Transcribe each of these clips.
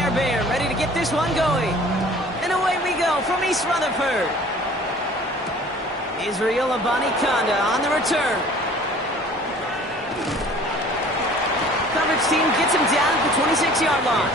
Fairbairn ready to get this one going. And away we go from East Rutherford. Israel Abanikanda on the return. Coverage team gets him down at the 26-yard line.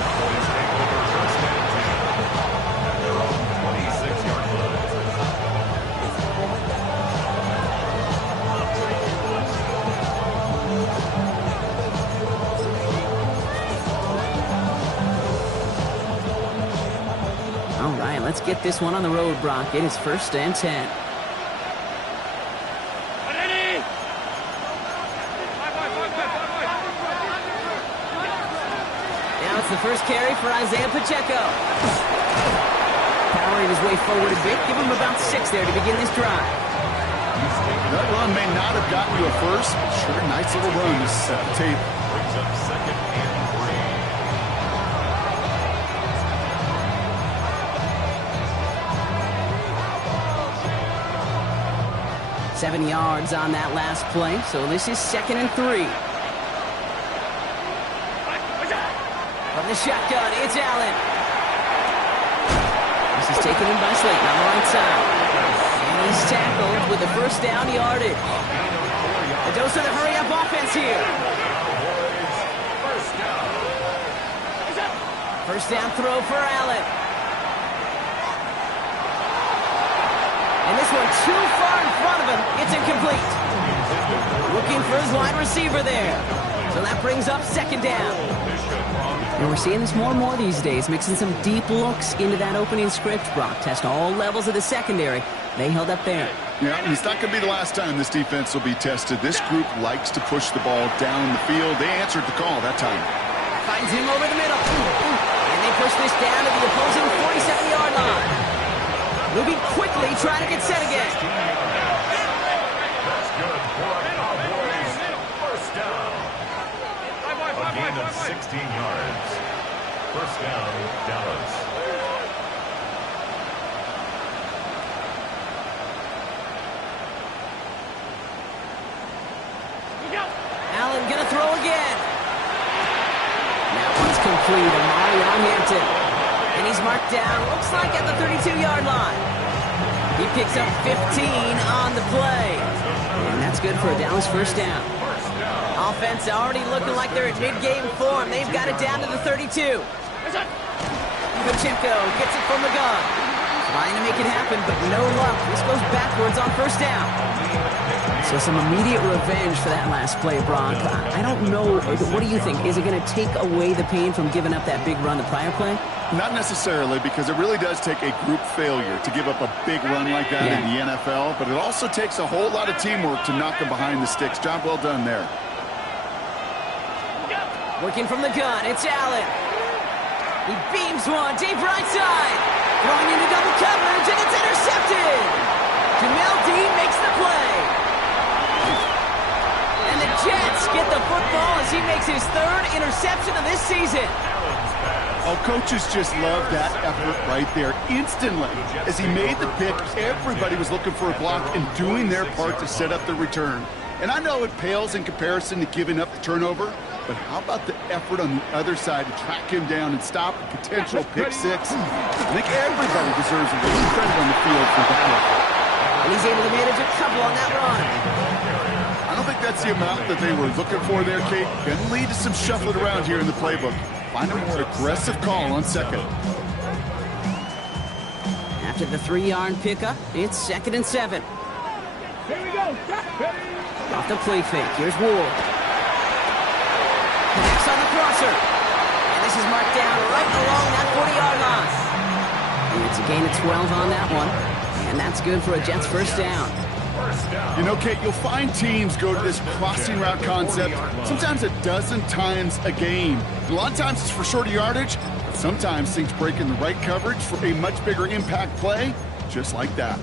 All right, let's get this one on the road, Brock. It is 1st and 10. Now it's the first carry for Isaiah Pacheco. Powering his way forward a bit. Give him about 6 there to begin this drive. That run may not have gotten you a first. Sure, nice little run to set the tape. Brings up 2nd and 7 yards on that last play, so this is 2nd and 3. From the shotgun, it's Allen. This is taken in by Slayton on the right side. And he's tackled with the first down yardage. A dose of the hurry-up offense here. First down throw for Allen. And this one too far in front of him. It's incomplete. Looking for his wide receiver there. So that brings up 2nd down. And we're seeing this more and more these days, mixing some deep looks into that opening script. Brock test all levels of the secondary. They held up there. Yeah, and it's not going to be the last time this defense will be tested. This group likes to push the ball down the field. They answered the call that time. Finds him over the middle. And they push this down to the opposing 47-yard line. Moving quickly, trying to get set again. That's good for a Cowboys first down. A gain of 16 yards. First down, Dallas. Allen gonna throw again. That one's complete. Amari on Hampton. And he's marked down, looks like at the 32-yard line. He picks up 15 on the play. And that's good for a Dallas first down. Offense already looking like they're in mid-game form. They've got it down to the 32. Pacheco gets it from the gun. Trying to make it happen, but no luck. This goes backwards on first down. So some immediate revenge for that last play, Brock. I don't know. What do you think? Is it going to take away the pain from giving up that big run the prior play? Not necessarily, because it really does take a group failure to give up a big run like that in the NFL, but it also takes a whole lot of teamwork to knock them behind the sticks. Job well done there. Working from the gun, it's Allen. He beams one, deep right side. Throwing into double coverage, and it's intercepted. Jamel Dean makes the play. And the Jets get the football as he makes his 3rd interception of this season. Oh, coaches just love that effort right there. Instantly, as he made the pick, everybody was looking for a block and doing their part to set up the return. And I know it pales in comparison to giving up the turnover, but how about the effort on the other side to track him down and stop a potential pick six? I think everybody deserves a little credit on the field for that. And he's able to manage a couple on that run. I don't think that's the amount that they were looking for there, Kate. Going to lead to some shuffling around here in the playbook. Find a more aggressive call on 2nd. After the 3-yard pickup, it's 2nd and 7. Here we go. Off the play fake. Here's Ward. Connects on the crosser. And this is marked down right along that 40-yard line. And it's a gain of 12 on that one. And that's good for a Jets first down. You know, Kate, you'll find teams go to this crossing route concept sometimes a dozen times a game. A lot of times it's for shorter yardage, but sometimes things break in the right coverage for a much bigger impact play, just like that.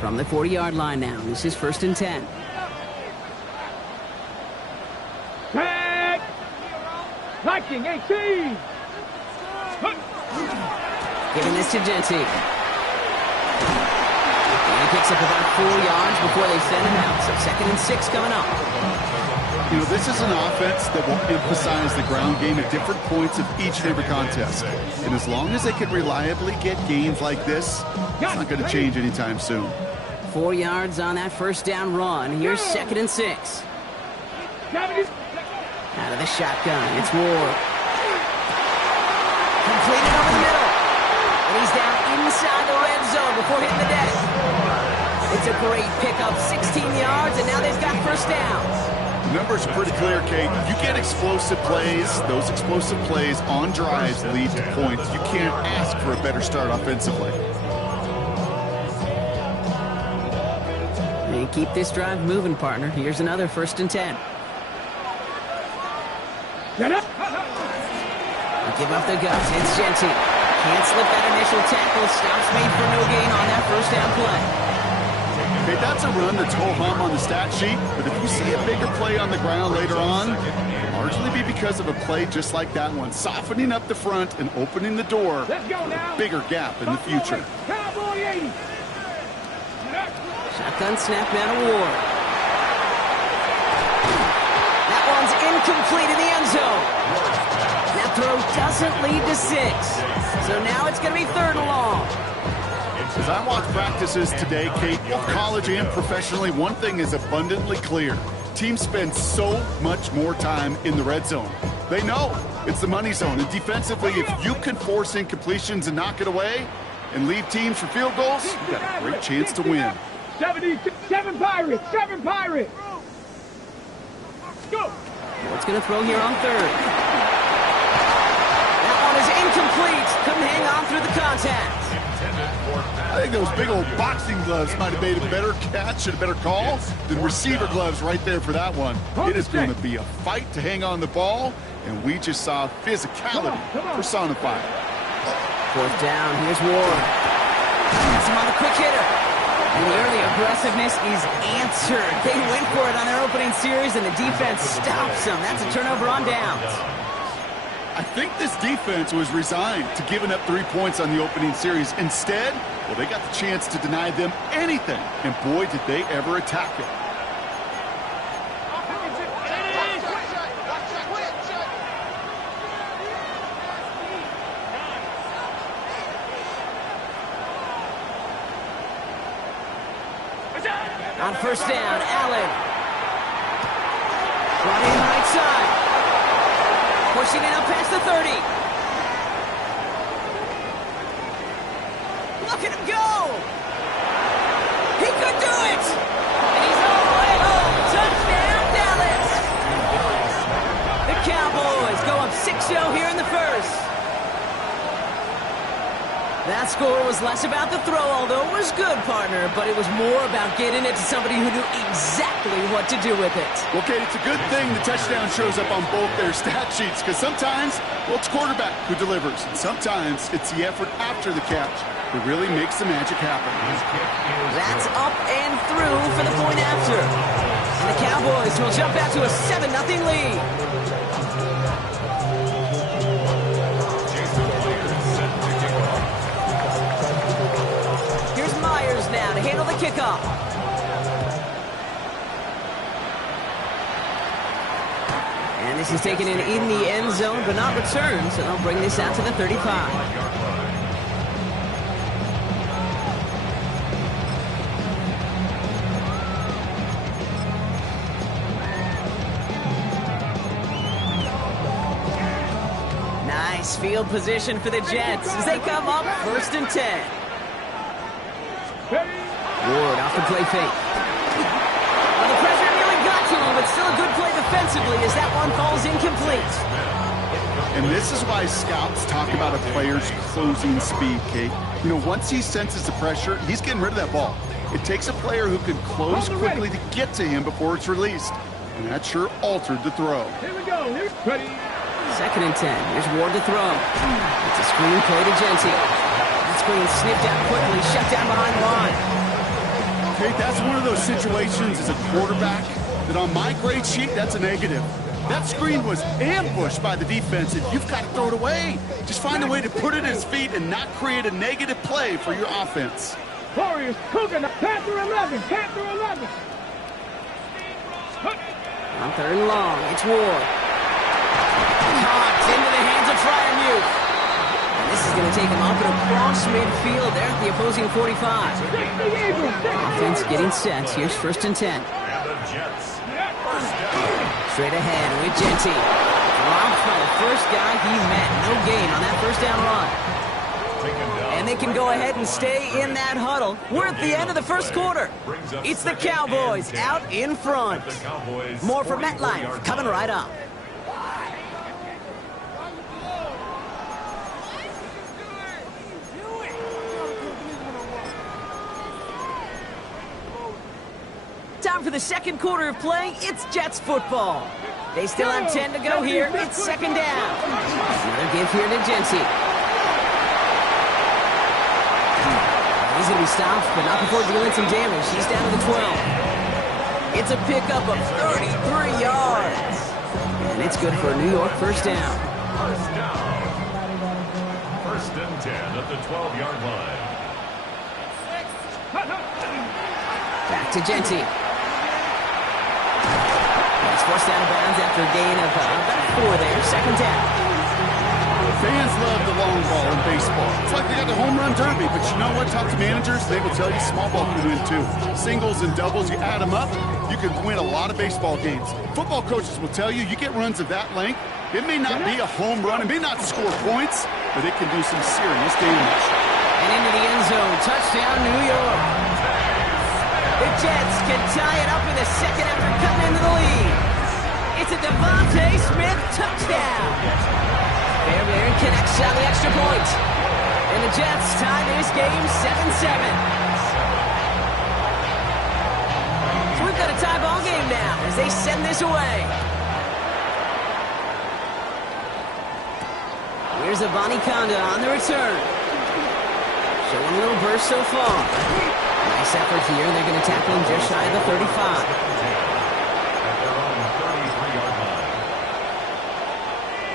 From the 40-yard line now, this is 1st and 10. Tag! Liking 18! Giving this to Genty. And he picks up about 4 yards before they send him out. So 2nd and 6 coming up. You know, this is an offense that will emphasize the ground game at different points of each and every contest. And as long as they can reliably get gains like this, it's not going to change anytime soon. 4 yards on that first down run. Here's 2nd and 6. Out of the shotgun, it's Ward. Completed over the middle. And he's down inside the red zone before hitting the deck. It's a great pickup, 16 yards, and now they've got first down. The numbers are pretty clear, Kate. You get explosive plays. Those explosive plays on drives lead to points. You can't ask for a better start offensively. And keep this drive moving, partner. Here's another 1st and 10. They give up the guts. It's Jeanty. Can't slip that initial tackle. Stops made for no gain on that first down play. Okay, that's a run that's ho-hum on the stat sheet, but if you see a bigger play on the ground later on, it'll largely be because of a play just like that one, softening up the front and opening the door for a bigger gap in the future. Shotgun snap out of Ward. That one's incomplete in the end zone. That throw doesn't lead to 6. So now it's going to be 3rd and long. As I watch practices today, Kate, both college and professionally, one thing is abundantly clear. Teams spend so much more time in the red zone. They know it's the money zone. And defensively, if you can force incompletions and knock it away and leave teams for field goals, you've got a great chance to win. 7 Pirates! 7 Pirates! Go! What's going to throw here on 3rd? That one is incomplete. Couldn't hang on through the contact. I think those big old boxing gloves might have made a better catch and a better call than receiver gloves right there for that one. It is going to be a fight to hang on the ball, and we just saw physicality personified. 4th down, here's Ward. That's him on the quick hitter. And the early aggressiveness is answered. They went for it on their opening series, and the defense stops them. That's a turnover on downs. I think this defense was resigned to giving up 3 points on the opening series. Instead, well, they got the chance to deny them anything. And boy, did they ever attack it. On 1st down, Allen. Brought in right side. Pushing it up past the 30. Look at him go! He could do it! And he's all the way home. Touchdown, Dallas! The Cowboys go up 6-0 here in the first. That score was less about the throw, although it was good, partner, but it was more about getting it to somebody who knew exactly what to do with it. Okay, it's a good thing the touchdown shows up on both their stat sheets, because sometimes, well, it's quarterback who delivers, and sometimes it's the effort after the catch that really makes the magic happen. That's up and through for the point after. And the Cowboys will jump out to a 7-0 lead. Now to handle the kickoff. And this is taken in the end zone, but not returned, so they'll bring this out to the 35. Nice field position for the Jets as they come up 1st and 10. Ward off the play fake. Well, the pressure nearly got to him, but still a good play defensively as that one falls incomplete. And this is why scouts talk about a player's closing speed, Kate. You know, once he senses the pressure, he's getting rid of that ball. It takes a player who can close quickly to get to him before it's released. And that sure altered the throw. Here we go. Ready. 2nd and 10. Here's Ward to throw. It's a screen play to Jeanty. That screen snipped out quickly, shut down behind the line. Okay, that's one of those situations as a quarterback that on my grade sheet, that's a negative. That screen was ambushed by the defense, and you've got to throw it away. Just find a way to put it at his feet and not create a negative play for your offense. Warriors cooking. Panther 11. Panther 11. On third and long, it's Ward. Caught into the hands of Freiermuth. And this is going to take him up and across midfield there at the opposing 45. Offense getting set. Here's 1st and 10. And the Jets. First down. Straight ahead with Genty. Dropped by the first guy he met. No gain on that first down run. And they can go ahead and stay in that huddle. We're at the end of the first quarter. It's the Cowboys out in front. More from MetLife coming right up. Time for the second quarter of play. It's Jets football. They still have 10 to go here. It's 2nd down. Another give here to Genty. He's going to be stopped, but not before dealing some damage. He's down to the 12. It's a pickup of 33 yards. And it's good for a New York first down. First down. 1st and 10 at the 12-yard line. Back to Genty. He's forced out of bounds after a gain of about 4 there. 2nd down. Fans love the long ball in baseball. It's like they got the home run derby, but you know what? Talk to managers, they will tell you small ball can win too. Singles and doubles, you add them up, you can win a lot of baseball games. Football coaches will tell you, you get runs of that length, it may not be a home run, it may not score points, but it can do some serious damage. And into the end zone, touchdown New York. The Jets can tie it up in the second after cutting into the lead. It's a Devontae Smith touchdown. Fairbairn connects on the extra point. And the Jets tie this game 7-7. So we've got a tie ball game now as they send this away. Here's Abanikanda on the return. Showing a little burst so far. Nice effort here. They're going to tackle him just shy of the 35.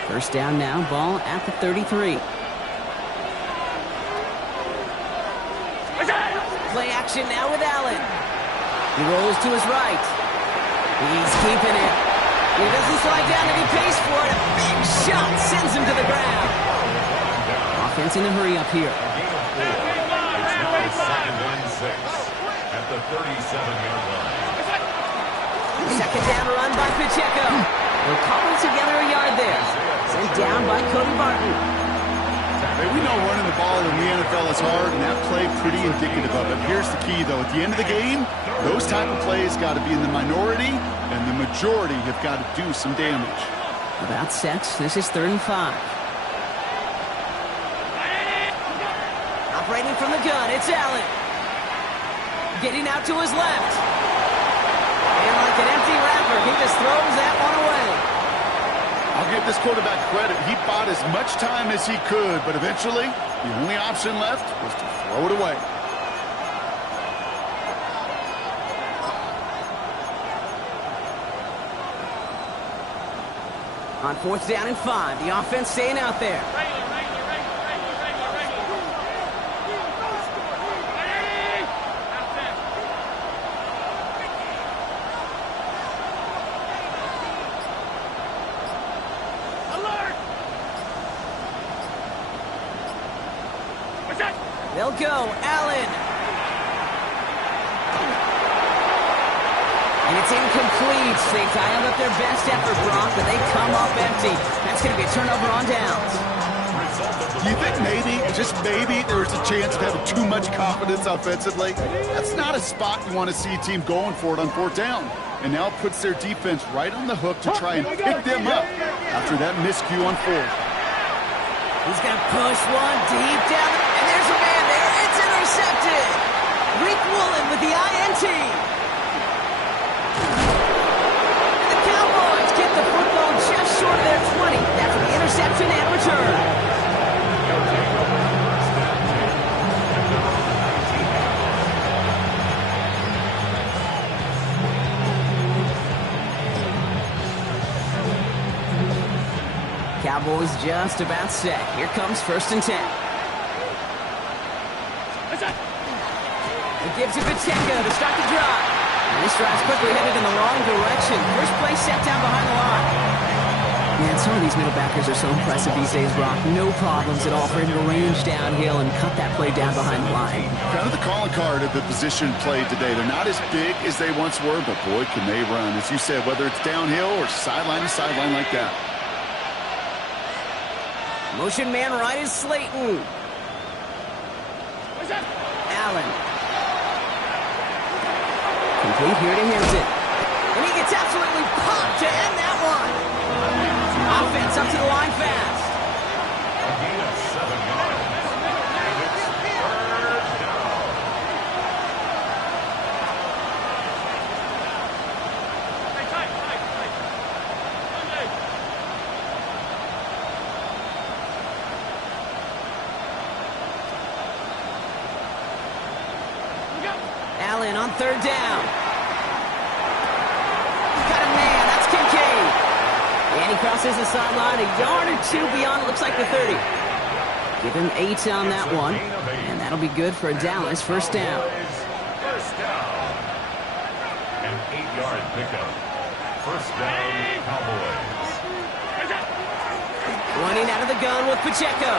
First down now, ball at the 33. Play action now with Allen. He rolls to his right. He's keeping it. He doesn't slide down and he pays for it. A big shot sends him to the ground. Offense in a hurry up here. It's now 2nd and 6 at the 37-yard line. 2nd down run by Pacheco. They'll cobble together a yard there. Sent down by Cody Barton. Hey, we know running the ball in the NFL is hard, and that play pretty indicative of it. Here's the key, though. At the end of the game, those type of plays got to be in the minority, and the majority have got to do some damage. About set. This is 3rd and 5. Operating from the gun, it's Allen. Getting out to his left. And like an empty wrapper, he just throws that one away. I'll give this quarterback credit. He bought as much time as he could, but eventually, the only option left was to throw it away. On 4th down and 5, the offense staying out there. They'll go, Allen. And it's incomplete. They dialed up their best effort, Brock, but they come up empty. That's going to be a turnover on downs. Do you think maybe, just maybe, there's a chance of having too much confidence offensively? That's not a spot you want to see a team going for it on 4th down. And now it puts their defense right on the hook to try and pick them up after that miscue on 4th. He's going to push one deep down. And there's a man there. It's intercepted. Rick Woolen with the INT. And the Cowboys get the football just short of their 20. That's the interception and return. Cowboys just about set. Here comes 1st and 10. It gives it Pacheco to start the drive. And this drive's quickly headed in the wrong direction. formation. First play set down behind the line. Man, some of these middle backers are so impressive these days, Brock. No problems at all for him to range downhill and cut that play down behind the line. Kind of the calling card of the position played today. They're not as big as they once were, but boy, can they run. As you said, whether it's downhill or sideline to sideline like that. Motion man right is Slayton. Allen. Complete here to Hampton. And he gets absolutely popped to end that one. Offense up to the line fast. A gain of 7 yards. And it's third down. Allen on third down. Got a man. That's Kincaid. And he crosses the sideline a yard or two beyond, it looks like the 30. Give him 8 on that one. And that'll be good for a Dallas first down. First down. An 8-yard pickup. First down, Cowboys. Running out of the gun with Pacheco.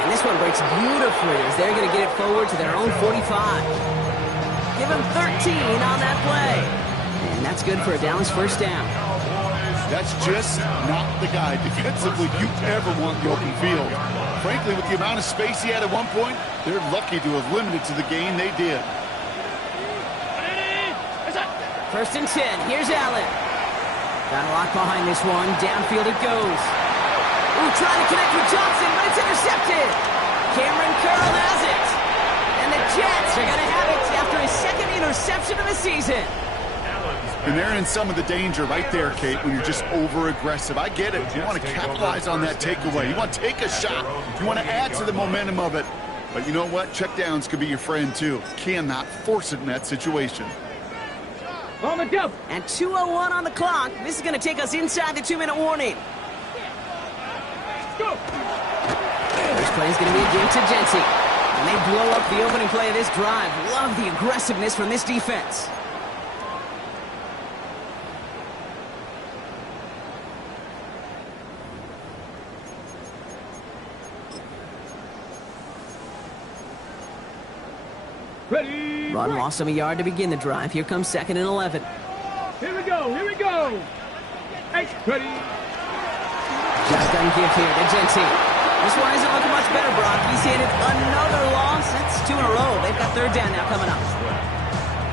And this one breaks beautifully as they're going to get it forward to their own 45. Give him 13 on that play. And that's good for a Dallas first down. That's just not the guy defensively you ever want in the open field. Frankly, with the amount of space he had at one point, they're lucky to have limited to the game they did. First and 10. Here's Allen. Got a lock behind this one. Downfield it goes. Ooh, trying to connect with Johnson, but it's intercepted. Cameron Curl has it. And the Jets are going to have it after his second interception of the season. And they're in some of the danger right there, Kate, when you're just over-aggressive. I get it. You want to capitalize on that takeaway. You want to take a shot. You want to add to the momentum of it. But you know what? Checkdowns could be your friend, too. Cannot force it in that situation. On the jump. And 2:01 on the clock. This is going to take us inside the 2-minute warning. Go. First play is going to be again to Jency. And they blow up the opening play of this drive. Love the aggressiveness from this defense. Ready. Run lost him a yard to begin the drive. Here comes 2nd and 11. Here we go. Here we go. Hey, ready. Shotgun give here to Jency. This one isn't looking much better, Brock. He's handed another loss. That's 2 in a row. They've got third down now coming up.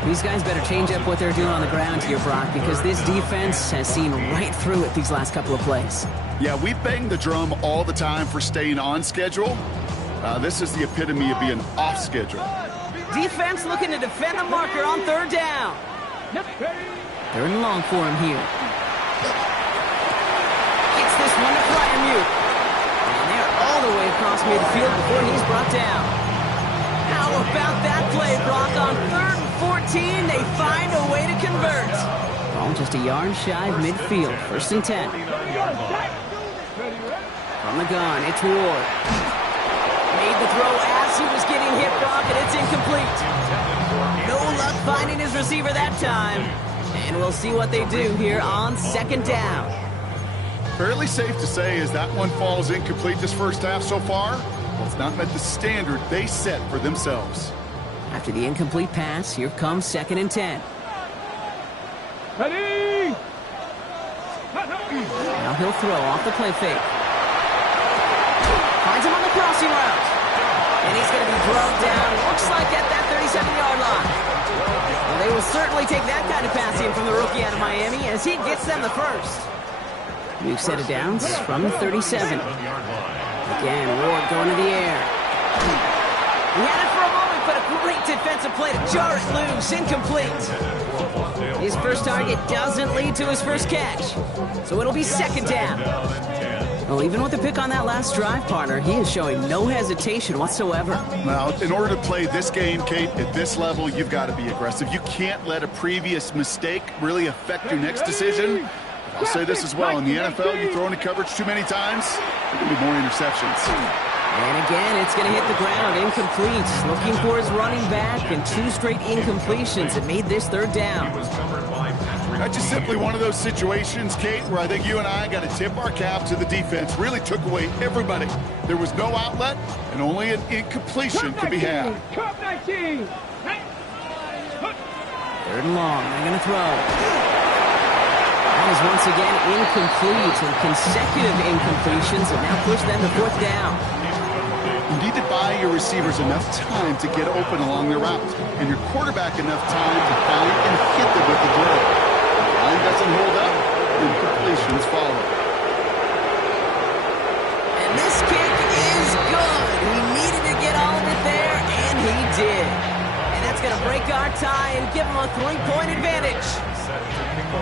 These guys better change up what they're doing on the ground here, Brock, because this defense has seen right through it these last couple of plays. Yeah, we bang the drum all the time for staying on schedule. This is the epitome of being off schedule. Defense looking to defend the marker on third down. Yep, ready. Third and long for him here. Gets this one to Freiermuth. And they're all the way across midfield before he's brought down. How about that play, Brock? On 3rd and 14, they find a way to convert. Ball just a yard shy of midfield. 1st and 10. From the gun, it's Ward. Made the throw as he was getting hit, Brock, and it's incomplete. No luck finding his receiver that time. And we'll see what they do here on 2nd down. Fairly safe to say as that one falls incomplete this first half so far, well, it's not met the standard they set for themselves. After the incomplete pass, here comes 2nd and 10. Ready. Now he'll throw off the play fake. Finds him on the crossing route. And he's going to be brought down, looks like at that 37-yard line. Well, they will certainly take that kind of passing from the rookie out of Miami as he gets them the first. New set of downs from the 37. Again, Ward going to the air. He had it for a moment, but a great defensive play to jar it loose, incomplete. His first target doesn't lead to his first catch, so it'll be 2nd down. Well, even with the pick on that last drive, partner, he is showing no hesitation whatsoever. Well, in order to play this game, Kate, at this level, you've got to be aggressive. You can't let a previous mistake really affect your next decision. I'll say this as well. In the NFL, you throw into coverage too many times, there will be more interceptions. And again, it's going to hit the ground, incomplete. Looking for his running back, and 2 straight incompletions that made this third down. That's just simply one of those situations, Kate, where I think you and I got to tip our cap to the defense. Really took away everybody. There was no outlet, and only an incompletion could be had. Cup 19. Third and long, they're going to throw. That is once again incomplete, and consecutive incompletions have now pushed them to fourth down. You need to buy your receivers enough time to get open along their routes, and your quarterback enough time to find and hit them with the throw. If the line doesn't hold up, incompletions follow. And this kick is good. He needed to get all of it there, and he did. And that's going to break our tie and give him a 3-point advantage.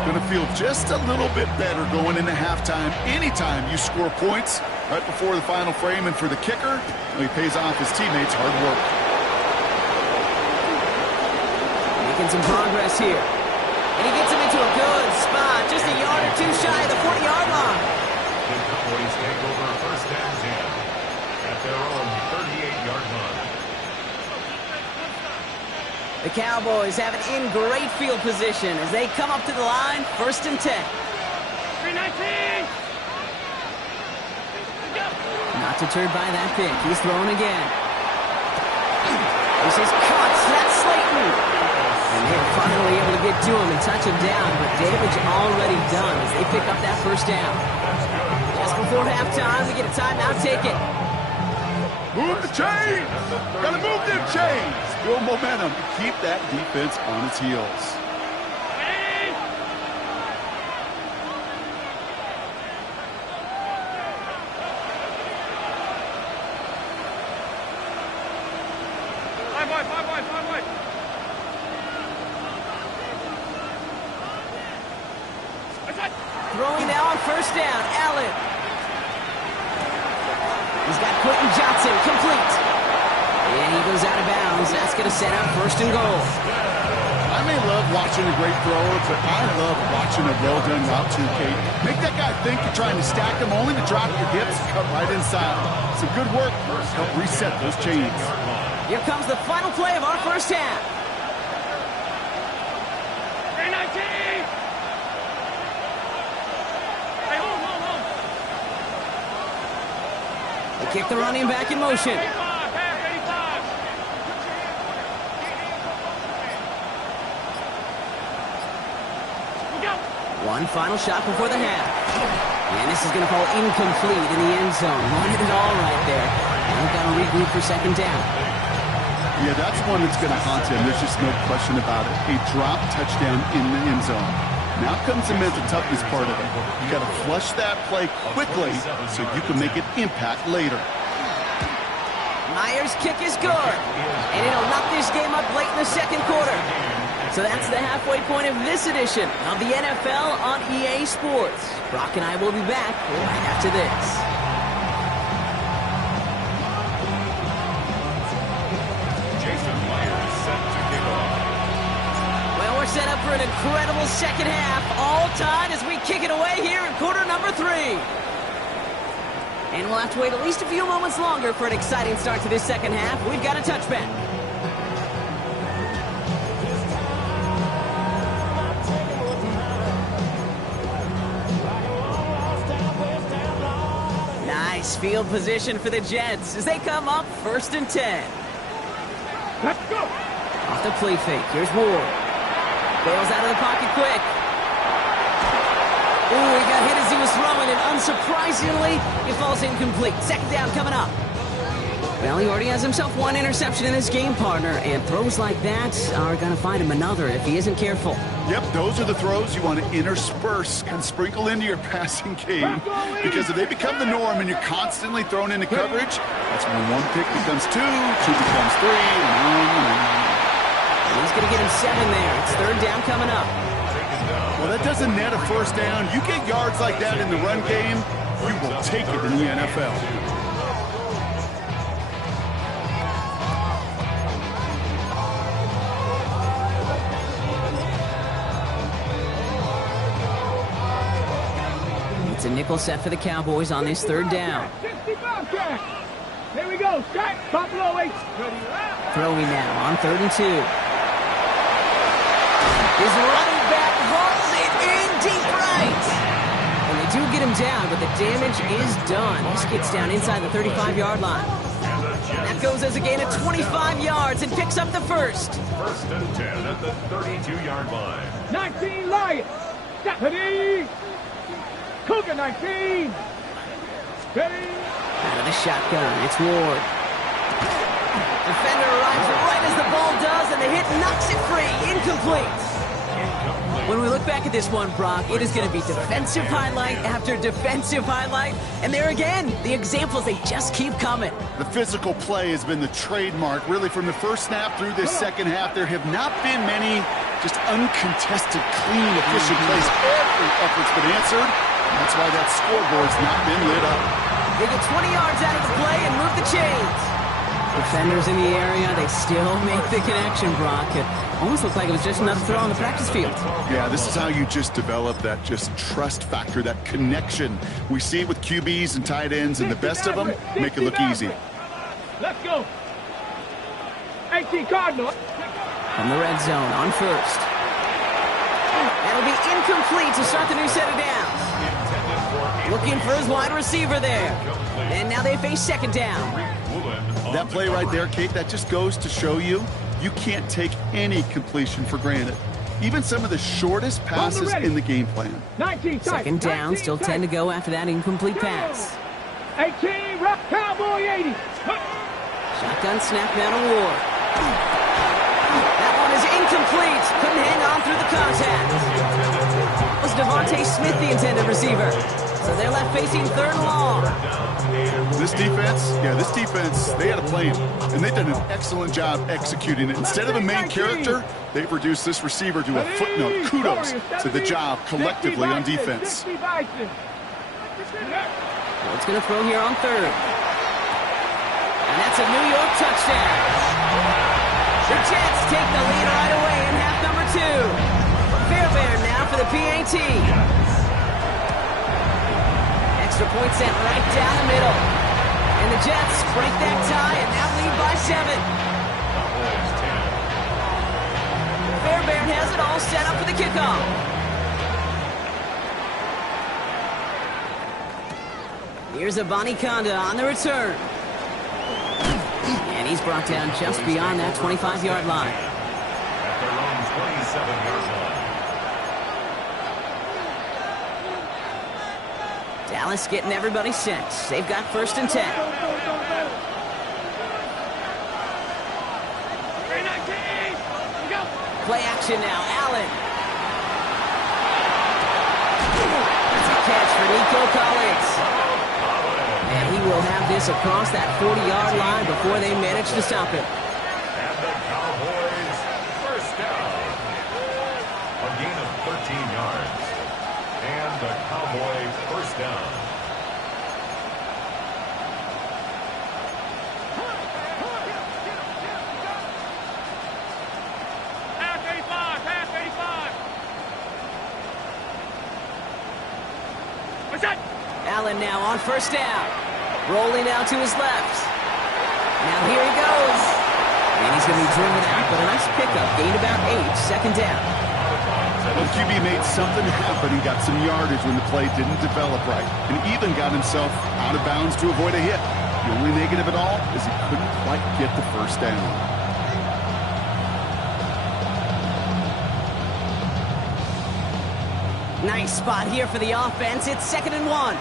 Going to feel just a little bit better going into halftime. Anytime you score points right before the final frame, and for the kicker, he pays off his teammates' hard work. Making some progress here. And he gets him into a good spot, just a yard or 2 shy of the 40-yard line. The Cowboys take over first and 10 at their own 38-yard line. The Cowboys have it in great field position as they come up to the line, first and 10. 319. Not deterred by that pick. He's throwing again. This is caught. That's Slayton. And they're finally able to get to him and touch him down, but damage already done as they pick up that first down. Just before halftime, we get a timeout taken. Move the chains! Gotta move them chains! Build momentum to keep that defense on its heels. Throwing now on first down, Allen. He's got Quentin Johnson, complete. And he goes out of bounds. That's going to set up first and goal. I may love watching a great thrower, but I love watching a well-done route too, Kate. Make that guy think you're trying to stack him, only to drop your hips and cut right inside. Some good work. Help reset those chains. Here comes the final play of our first half. 319. Hey, hold. They kick the running back in motion. 85. One final shot before the half. And this is going to fall incomplete in the end zone. Wanted it all right there. And we've got to regroup for second down. Yeah, that's one that's going to haunt him. There's just no question about it. A drop touchdown in the end zone. Now comes the mental toughness part of it. You got to flush that play quickly so you can make an impact later. Myers' kick is good. And it'll knock this game up late in the second quarter. So that's the halfway point of this edition of the NFL on EA Sports. Brock and I will be back right after this. Jason Myers set to kick off. Well, we're set up for an incredible second half, all tied as we kick it away here in quarter number 3. And we'll have to wait at least a few moments longer for an exciting start to this second half. We've got a touchback. Nice field position for the Jets as they come up first and 10. Let's go. Off the play fake. Here's Ward. Bails out of the pocket quick. Ooh, he got hit as he was throwing, and unsurprisingly, it falls incomplete. Second down coming up. Well, he already has himself one interception in this game, partner, and throws like that are going to find him another if he isn't careful. Yep, those are the throws you want to intersperse and sprinkle into your passing game. Because if they become the norm and you're constantly thrown into coverage, that's when one pick becomes two becomes three, and on. And he's going to get him 7 there. It's third down coming up. Well, that doesn't net a first down. You get yards like that in the run game, you will take it in the NFL. It's a nickel set for the Cowboys on this third down. 65 back. Here we go. Stack. Buffalo 8. Throwing now on 3rd and 2. His running back hauls it in deep right. And they do get him down, but the damage is done. He skids down inside the 35-yard line. That goes as a gain of 25 yards and picks up the first. 1st and 10 at the 32-yard line. 19 Lions. Stephanie. Cougar 19. Steady. Out of the shotgun, it's Ward. Defender arrives right as the ball does, and the hit knocks it free. Incomplete. When we look back at this one, Brock, it is going to be defensive highlight after defensive highlight. And there again, the examples, they just keep coming. The physical play has been the trademark, really, from the first snap through this second half. There have not been many just uncontested, clean, efficient plays. Every effort's been answered. And that's why that scoreboard's not been lit up. They get 20 yards out of the play and move the chains. Defenders in the area, they still make the connection, Brock. It almost looked like it was just another throw on the practice field. Yeah, this is how you just develop that just trust factor, that connection. We see it with QBs and tight ends, and the best of them make it look easy. Let's go. 18 Cardinal. From the red zone on 1st. That'll be incomplete to start the new set of downs. Looking for his wide receiver there. And now they face 2nd down. That play right there, Kate, that just goes to show you can't take any completion for granted. Even some of the shortest passes in the game plan. 19 2nd down, still 10 to go after that incomplete pass. 18 Rock Cowboy 80. Shotgun snap now to Ward. That one is incomplete. Couldn't hang on through the contact. Was Devontae Smith the intended receiver? So they're left facing 3rd and long. This defense, they had a plan, and they've done an excellent job executing it. Instead of a main character, they've reduced this receiver to a footnote. Kudos to the job collectively on defense. Ward's going to throw here on 3rd. And that's a New York touchdown. The Jets take the lead right away in half number 2. Fairbairn now for the PAT. Extra point sent right down the middle. And the Jets break that tie and now lead by 7. Fairbairn has it all set up for the kickoff. Here's Abani Konda on the return. And he's brought down just beyond that 25-yard line. At their own 27-yard line. Dallas getting everybody set. They've got 1st and 10. Play action now. Allen. That's a catch for Nico Collins. And he will have this across that 40-yard line before they manage to stop him. And the Cowboys 1st down. A gain of 13 yards. And the Cowboys 1st down. Allen now on 1st down. Rolling out to his left. Now here he goes. And he's going to be driven out, but a nice pickup. Gained about 8, 2nd down. Well, QB made something happen. He got some yardage when the play didn't develop right, and even got himself out of bounds to avoid a hit. The only negative at all is he couldn't quite get the 1st down. Nice spot here for the offense. It's 2nd and 1.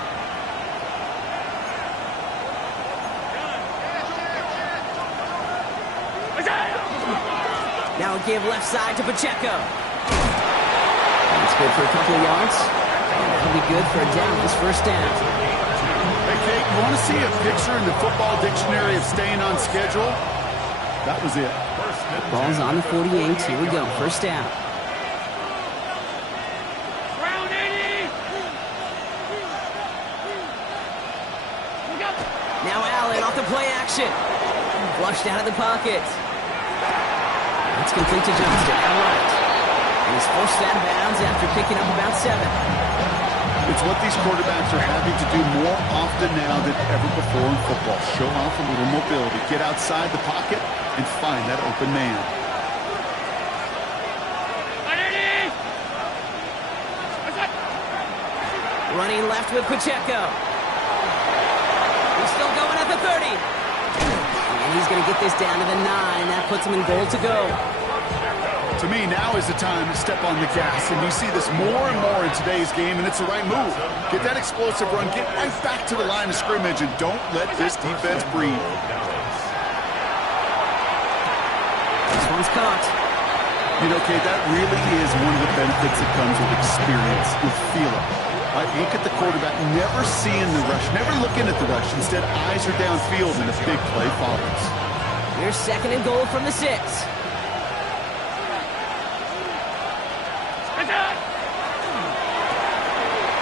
Now a give left side to Pacheco. That's good for a couple of yards. And that'll be good for Dallas 1st down. Hey, Kate, you want to see a picture in the football dictionary of staying on schedule? That was it. Ball's on the 48. Here we go. 1st down. Now Allen off the play action. Flushed out of the pocket. It's complete to Johnston. All right. And he's forced out of bounds after picking up about 7. It's what these quarterbacks are having to do more often now than ever before in football. Show off a little mobility, get outside the pocket, and find that open man. Running left with Pacheco. He's still going at the 30. And he's going to get this down to the 9. That puts him in goal to go. To me, now is the time to step on the gas, and you see this more and more in today's game, and it's the right move. Get that explosive run, get right back to the line of scrimmage, and don't let this defense breathe. This one's caught. You know, Kate, that really is one of the benefits that comes with experience. You'll feel it. Right, look at the quarterback, never seeing the rush, never looking at the rush. Instead, eyes are downfield, and a big play follows. Here's 2nd and goal from the 6.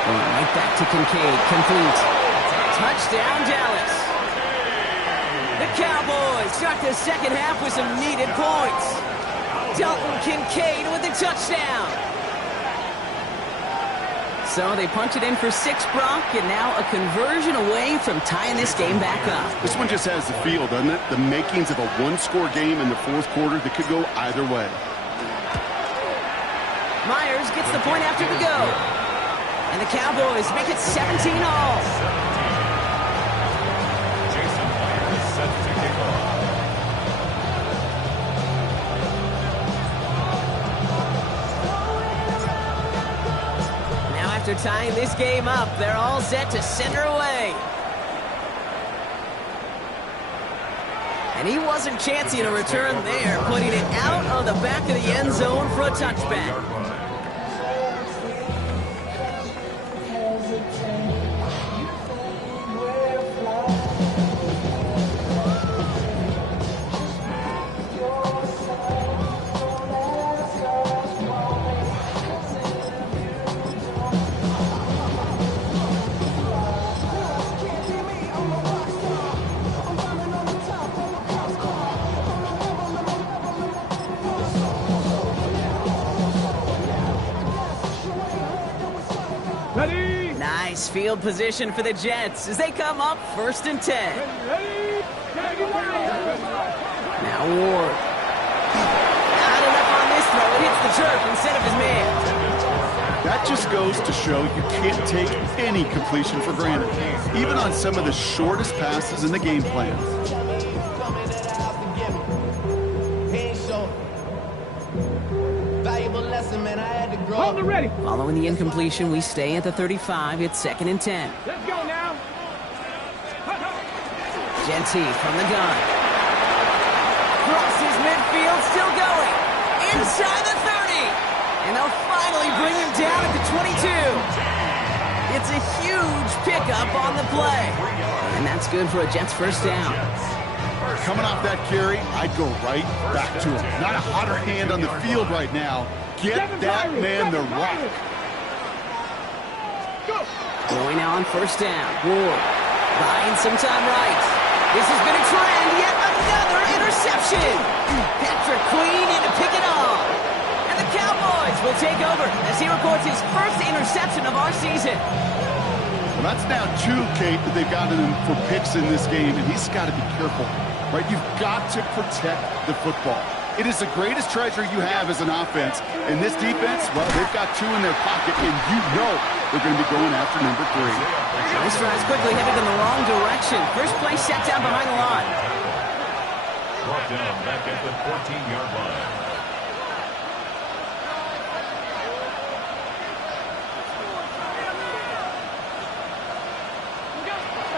Right back to Kincaid, complete. Touchdown, Dallas. The Cowboys start the second half with some needed points. Dalton Kincaid with the touchdown. So they punch it in for 6, Brock, and now a conversion away from tying this game back up. This one just has the feel, doesn't it? The makings of a one-score game in the 4th quarter that could go either way. Myers gets the point after the go. And the Cowboys make it 17-all. Jason Myers set to kick off. Now after tying this game up, they're all set to send her away. And he wasn't chancing a return there, putting it out of the back of the end zone for a touchback. Ready? Nice field position for the Jets as they come up 1st and 10. Ready? Now Ward. Not enough on this throw. It hits the turf instead of his man. That just goes to show you can't take any completion for granted, even on some of the shortest passes in the game plan. Hold it ready. Following the incompletion, we stay at the 35. It's 2nd and 10. Let's go now. Genty from the gun. Crosses midfield, still going. Inside the 30. And they'll finally bring him down at the 22. It's a huge pickup on the play. And that's good for a Jets first down. Coming off that carry, I'd go right back to him. Not a hotter hand on the field right now. Get that man the rock. Going now on first down. Ward buying some time right. This has been a trend. Yet another interception. Patrick Queen in to pick it off. And the Cowboys will take over as he records his first interception of our season. Well, that's now 2, Kate, that they've gotten him for picks in this game, and he's got to be careful. Right? You've got to protect the football. It is the greatest treasure you have as an offense. And this defense, well, they've got 2 in their pocket, and you know they're going to be going after number 3. This drive's quickly headed in the wrong direction. First play set down behind the line. Brought down back at the 14-yard line.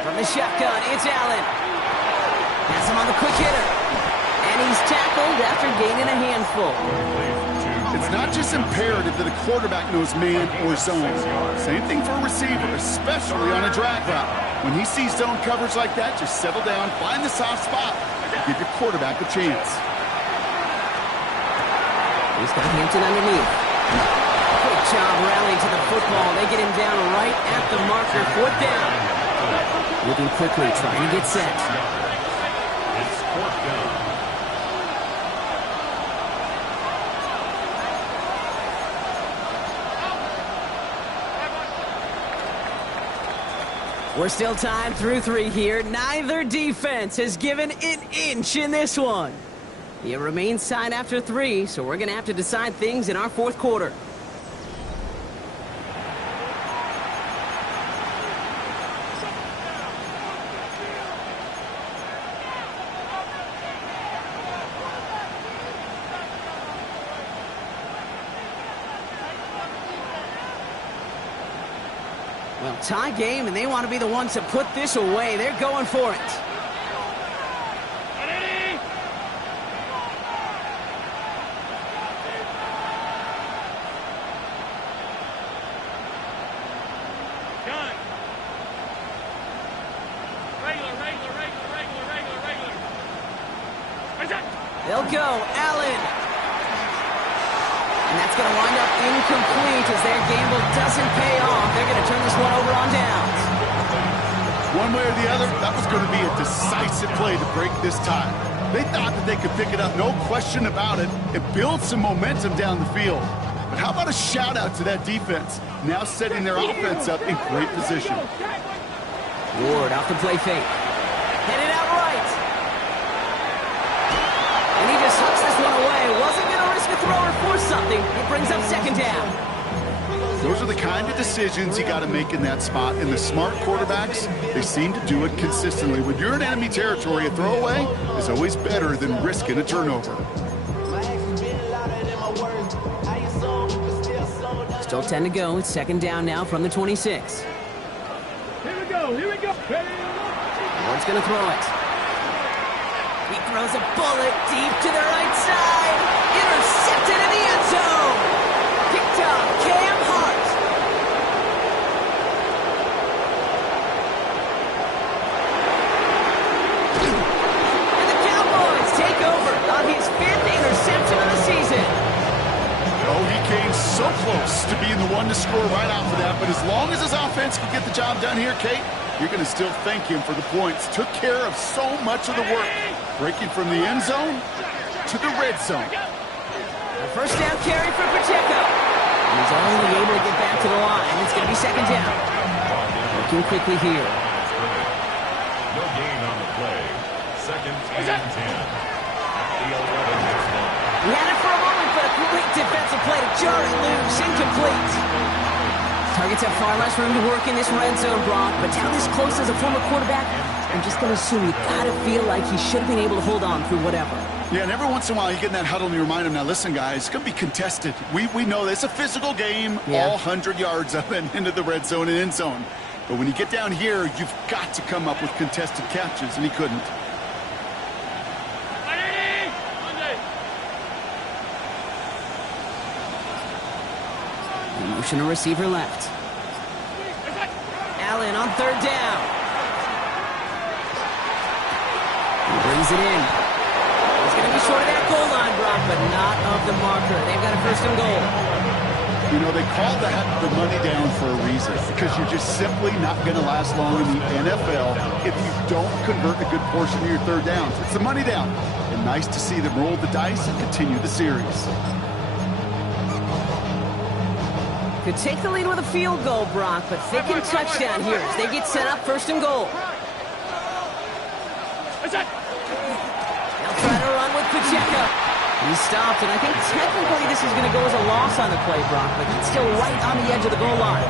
From the shotgun, it's Allen. Has him on the quick hitter. And he's tackled after gaining a handful. It's not just imperative that a quarterback knows man or zone. Same thing for a receiver, especially on a drag route. When he sees zone coverage like that, just settle down, find the soft spot, give your quarterback a chance. He's got Hampton underneath. Quick job rallying to the football. They get him down right at the marker. 4th down. Moving quickly, trying to get set. It's 4th down. We're still tied through 3 here. Neither defense has given an inch in this one. It remains tied after 3, so we're going to have to decide things in our 4th quarter. Well, tie game, and they want to be the ones to put this away. They're going for it. They'll go. Allen. And that's going to wind up incomplete as their gamble doesn't pay off. They're going to turn this one over on downs. One way or the other, that was going to be a decisive play to break this tie. They thought that they could pick it up, no question about it, and build some momentum down the field. But how about a shout-out to that defense, now setting their offense up in great position. Ward off the play fake. Headed out right. And he just hooks this one away. Wasn't going to risk a throw or force something. It brings up 2nd down. Those are the kind of decisions you got to make in that spot. And the smart quarterbacks, they seem to do it consistently. When you're in enemy territory, a throwaway is always better than risking a turnover. Still 10 to go. It's 2nd down now from the 26. Here we go. Here we go. Ward's going to throw it. He throws a bullet deep to the right side. Intercepted in the end zone. Picked up Cam Hart. And the Cowboys take over on his 5th interception of the season. Oh, he came so close to being the one to score right off of that. But as long as his offense can get the job done here, Kate, you're going to still thank him for the points. Took care of so much of the work. Breaking from the end zone to the red zone. A 1st down carry for Pacheco. He's only able to get back to the line. It's going to be 2nd down. Working quickly here. No gain on the play. 2nd and 10. At the 11-yard line. He had it for a moment, but a great defensive play to jar it loose. Incomplete. Targets have far less room to work in this red zone, Brock, but down this close as a former quarterback, I'm just going to assume you got to feel like he should have been able to hold on through whatever. Yeah, and every once in a while you get in that huddle and you remind him, now listen, guys, it's going to be contested. We know this. It's a physical game, all 100 yards up and into the red zone and end zone. But when you get down here, you've got to come up with contested catches, and he couldn't. Motion a receiver left. Allen on 3rd down. He brings it in. He's going to be short of that goal line, Brock, but not of the marker. They've got a 1st and goal. You know, they call that the money down for a reason, because you're just simply not going to last long in the NFL if you don't convert a good portion of your 3rd downs. It's the money down. And nice to see them roll the dice and continue the series. Could take the lead with a field goal, Brock, but thinking touchdown here as they get set up 1st and goal. They'll try to run with Pacheco. He's stopped, and I think technically this is going to go as a loss on the play, Brock, but he's still right on the edge of the goal line.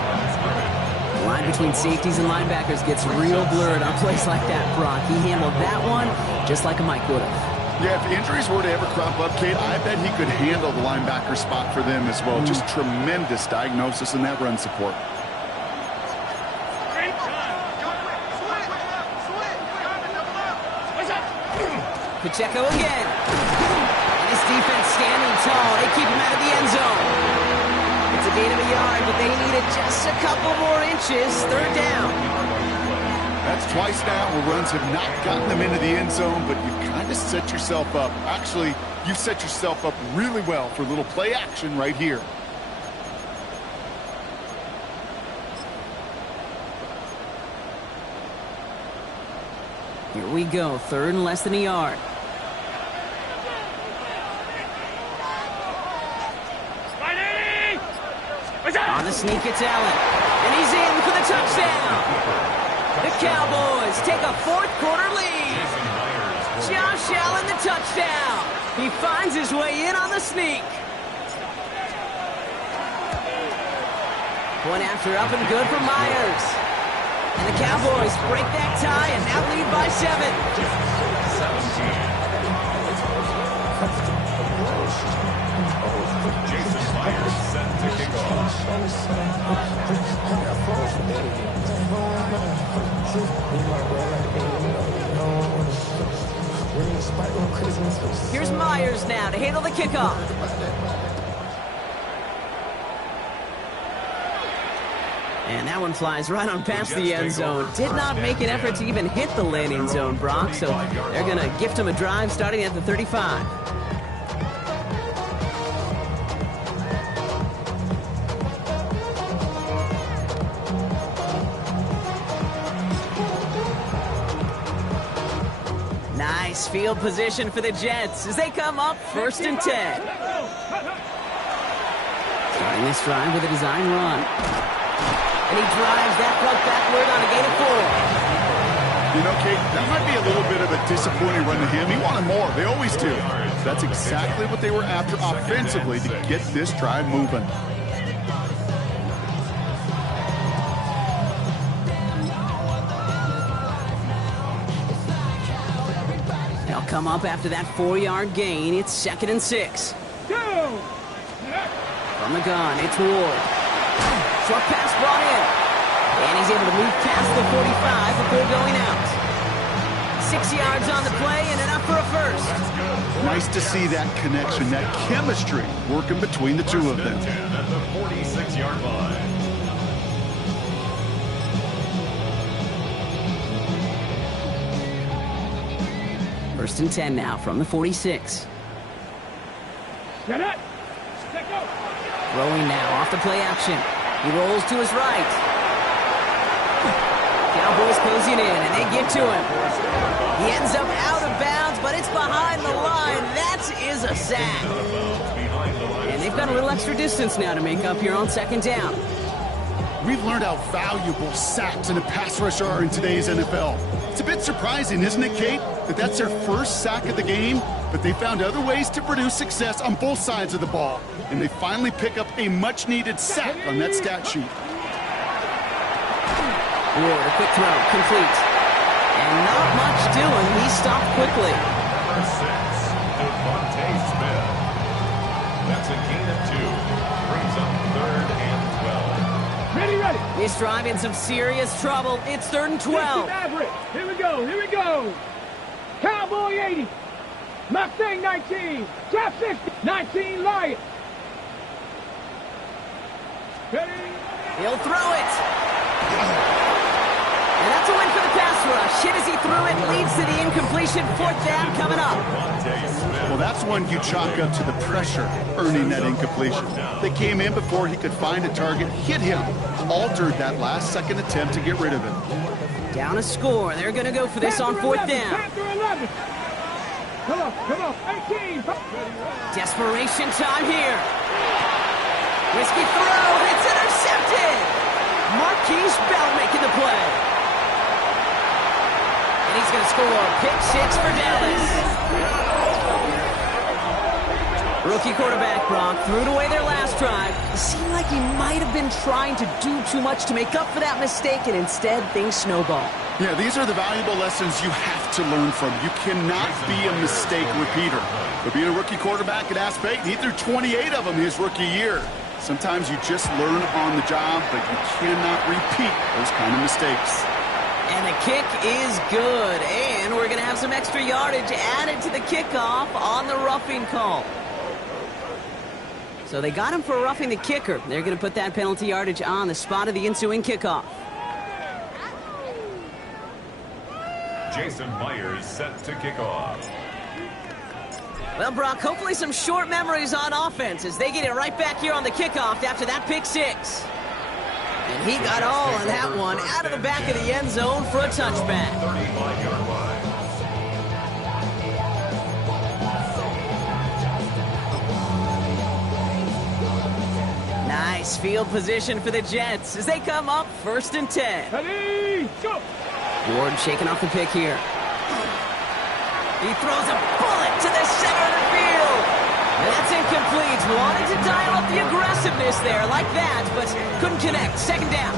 The line between safeties and linebackers gets real blurred on plays like that, Brock. He handled that one just like a Mike would have. Yeah, if injuries were to ever crop up, Kate, I bet he could handle the linebacker spot for them as well. Just tremendous diagnosis in that run support. Pacheco again. And his defense standing tall. They keep him out of the end zone. It's a gain of a yard, but they needed just a couple more inches. 3rd down. That's twice now where runs have not gotten them into the end zone, but you've kind of set yourself up. Actually, you've set yourself up really well for a little play action right here. Here we go. 3rd and less than a yard. On the sneak, it's Allen. And he's in for the touchdown. The Cowboys take a fourth quarter lead. Josh Allen, the touchdown. He finds his way in on the sneak. Point after up and good for Myers. And the Cowboys break that tie and now lead by 7. 17. Jason Myers set to kick off. Here's Myers now to handle the kickoff. And that one flies right on past the end zone. Did not make an effort to even hit the landing zone, Brock, so they're going to gift him a drive starting at the 35. Nice field position for the Jets as they come up 1st and 10. Starting this drive with a design run. And he drives that puck backward on a gain of 4. You know, Kate, that might be a little bit of a disappointing run to him. He wanted more. They always do. That's exactly what they were after offensively to get this drive moving. They'll come up after that 4-yard gain. It's 2nd and 6. Go! From the gun, it's Ward. Short pass brought in. And he's able to move past the 45 before going out. 6 yards on the play and enough for a first. Nice to see that connection, that chemistry working between the two of them. 10 at the 46-yard line. First and 10 now from the 46. Get it! Let go! Throwing now off the play action. He rolls to his right. Cowboys closing in, and they get to him. He ends up out of bounds, but it's behind the line. That is a sack. And they've got a little extra distance now to make up here on 2nd down. We've learned how valuable sacks and a pass rush are in today's NFL. It's a bit surprising, isn't it, Kate, that that's their first sack of the game, but they found other ways to produce success on both sides of the ball, and they finally pick up a much-needed sack on that stat sheet. Ward, a quick throw, complete. And not much doing. He stopped quickly. Number 6, Devontae Smith. That's a gain of 2. Brings up 3rd and 12. Ready, ready! This drive in some serious trouble. It's 3rd and 12. Maverick. Here we go, here we go. Cowboy 80. Mustang 19. Trap 60. 19 Lion. Ready? He'll throw it. And that's a win for the pass rush. Hit as he threw it, leads to the incompletion. 4th down coming up. Well, that's one you chalk up to the pressure earning that incompletion. They came in before he could find a target, hit him, altered that last-second attempt to get rid of it. Down a score. They're going to go for this on 4th down. Panther 11. Come on, 18. Desperation time here. Risky throw. It's intercepted. Marquise Bell making the play. And he's going to score a pick 6 for Dallas. Rookie quarterback Brock threw it away their last drive. It seemed like he might have been trying to do too much to make up for that mistake, and instead things snowball. Yeah, these are the valuable lessons you have to learn from. You cannot be a mistake repeater. But being a rookie quarterback at Ask Peyton, he threw 28 of them his rookie year. Sometimes you just learn on the job, but you cannot repeat those kind of mistakes. And the kick is good, and we're going to have some extra yardage added to the kickoff on the roughing call. So they got him for roughing the kicker. They're going to put that penalty yardage on the spot of the ensuing kickoff. Jason Myers set to kick off. Well, Brock, hopefully some short memories on offense as they get it right back here on the kickoff after that pick 6. And he got all on that one out of the back of the end zone for a touchback. 35-yard line. Nice Nice field position for the Jets as they come up 1st and 10. Ready, go! Ward shaking off the pick here. He throws a bullet to the center of the field. That's incomplete. Wanted to dial up the aggressiveness there like that, but couldn't connect. 2nd down.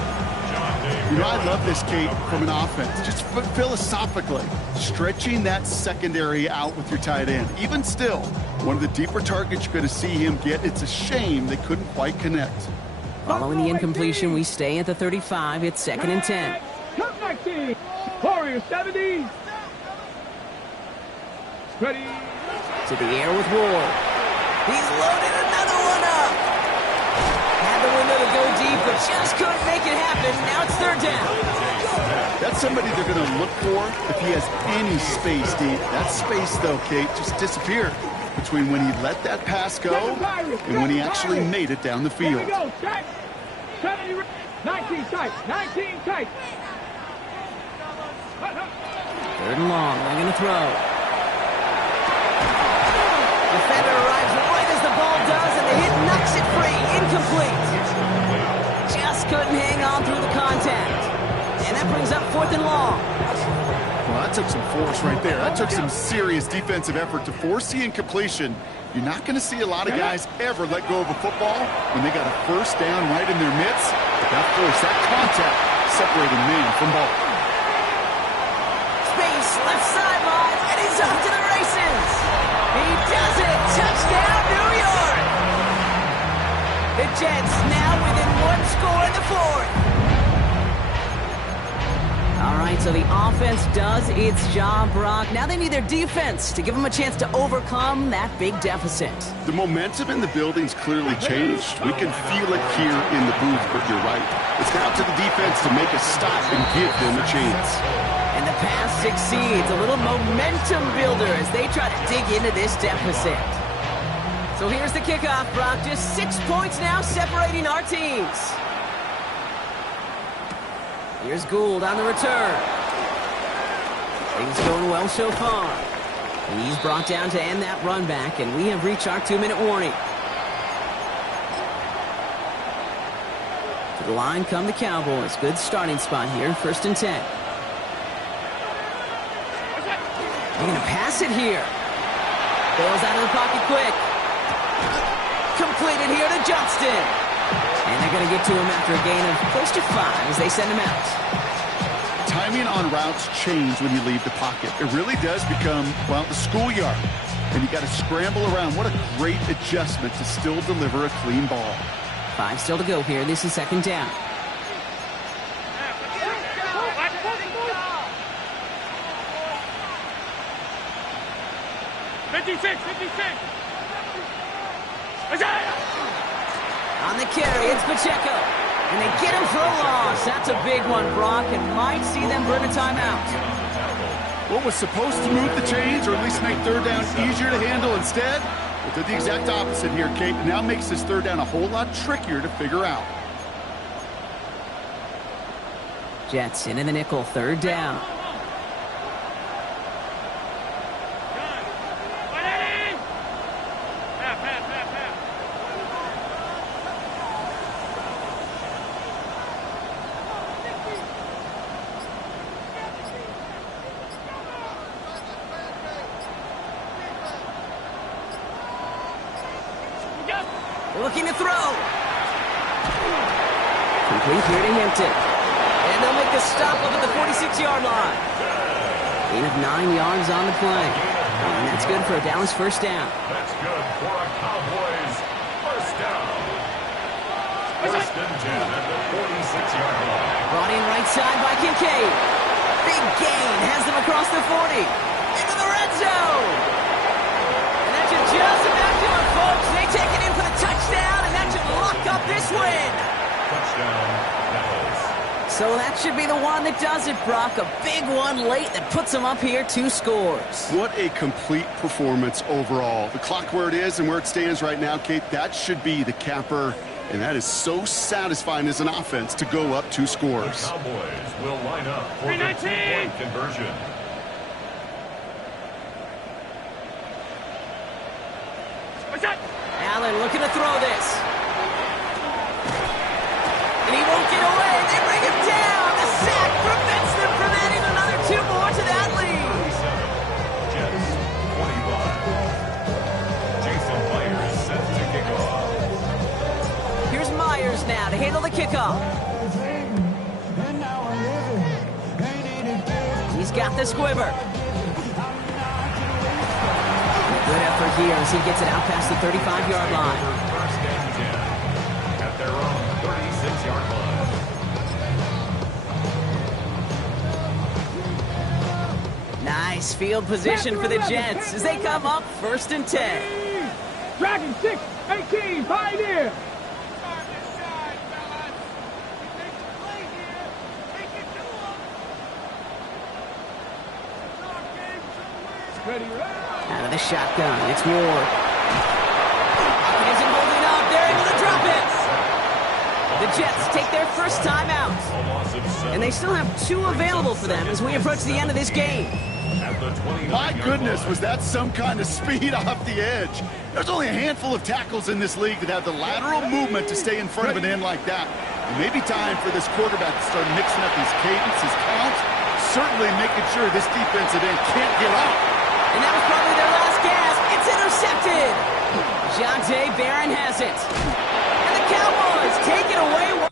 You know, I love this, Kate, from an offense. Just philosophically, stretching that secondary out with your tight end. Even still, one of the deeper targets you're going to see him get. It's a shame they couldn't quite connect. Following the incompletion, we stay at the 35. It's 2nd and 10. Come 19. Warriors 70. Ready. To the air with Ward. He's loaded another one up. Had the window to go deep, but just couldn't make it happen. Now it's 3rd down. That's somebody they're going to look for if he has any space deep. That space, though, Kate, just disappeared between when he let that pass go and when he actually made it down the Here we field. go. Check. 70. 19 tight. 19 tight. 3rd and long. They're going to throw. Defender arrives right as the ball does, and the hit knocks it free. Incomplete. Just couldn't hang on through the contact. And that brings up 4th and long. Well, that took some force right there. That took some serious defensive effort to force the incompletion. You're not going to see a lot of guys ever let go of a football when they got a 1st down right in their midst. But that force, that contact, separating man from ball. Space, left sideline, and he's off to the races. He does it. Touchdown, New York. The Jets now within 1 score in the 4th. All right, so the offense does its job, Brock. Now they need their defense to give them a chance to overcome that big deficit. The momentum in the building's clearly changed. We can feel it here in the booth, but you're right. It's now to the defense to make a stop and give them a chance. And the pass succeeds. A little momentum builder as they try to dig into this deficit. So here's the kickoff, Brock. Just 6 points now separating our teams. Here's Gould on the return. Things going well so far. He's brought down to end that run back, and we have reached our 2-minute warning. To the line come the Cowboys. Good starting spot here, 1st and 10. They're going to pass it here. Bales out of the pocket quick. Completed here to Johnston. And they're going to get to him after a gain of close to 5 as they send him out. Timing on routes change when you leave the pocket. It really does become, well, the schoolyard. And you got to scramble around. What a great adjustment to still deliver a clean ball. 5 still to go here. This is 2nd down. 56. On the carry, it's Pacheco. And they get him for a loss. That's a big one, Brock, and might see them burn a timeout. What was supposed to move the chains, or at least make 3rd down easier to handle instead? Well, did the exact opposite here, Kate. Now makes this 3rd down a whole lot trickier to figure out. Jets into the nickel, 3rd down. Looking to throw. Complete here to Hampton. And they'll make the stop up at the 46-yard line. Gain of 9 yards on the play. And that's good for a Dallas 1st down. That's good for a Cowboys 1st down. 1st and 10 at the 46-yard line. Brought in right side by Kincaid. Big gain has them across the 40. Into the red zone. And that should just about do it, folks. They take it in for the touchdown, and that should lock up this win. Touchdown, Dallas. So that should be the one that does it, Brock. A big one late that puts them up here 2 scores. What a complete performance overall. The clock where it is and where it stands right now, Kate, that should be the capper. And that is so satisfying as an offense to go up 2 scores. The Cowboys will line up for the 2-point conversion. Allen looking to throw this. Rodgers now to handle the kickoff. He's got the squibber. Good effort here as he gets it out past the 35-yard line. First and 10 at their own 36-yard line. Nice field position for the Jets as they come up 1st and 10. Dragon 6, 18, Pioneer. Out of the shotgun, it's Ward. He isn't holding up. They're able to drop it. The Jets take their first time out. And they still have 2 available for them as we approach the end of this game. My goodness, was that some kind of speed off the edge. There's only a handful of tackles in this league that have the lateral movement to stay in front of an end like that. It may be time for this quarterback to start mixing up his cadence, his count, certainly making sure this defensive end can't get out. And that was probably their last gasp. It's intercepted. Jonte Barron has it. And the Cowboys take it away.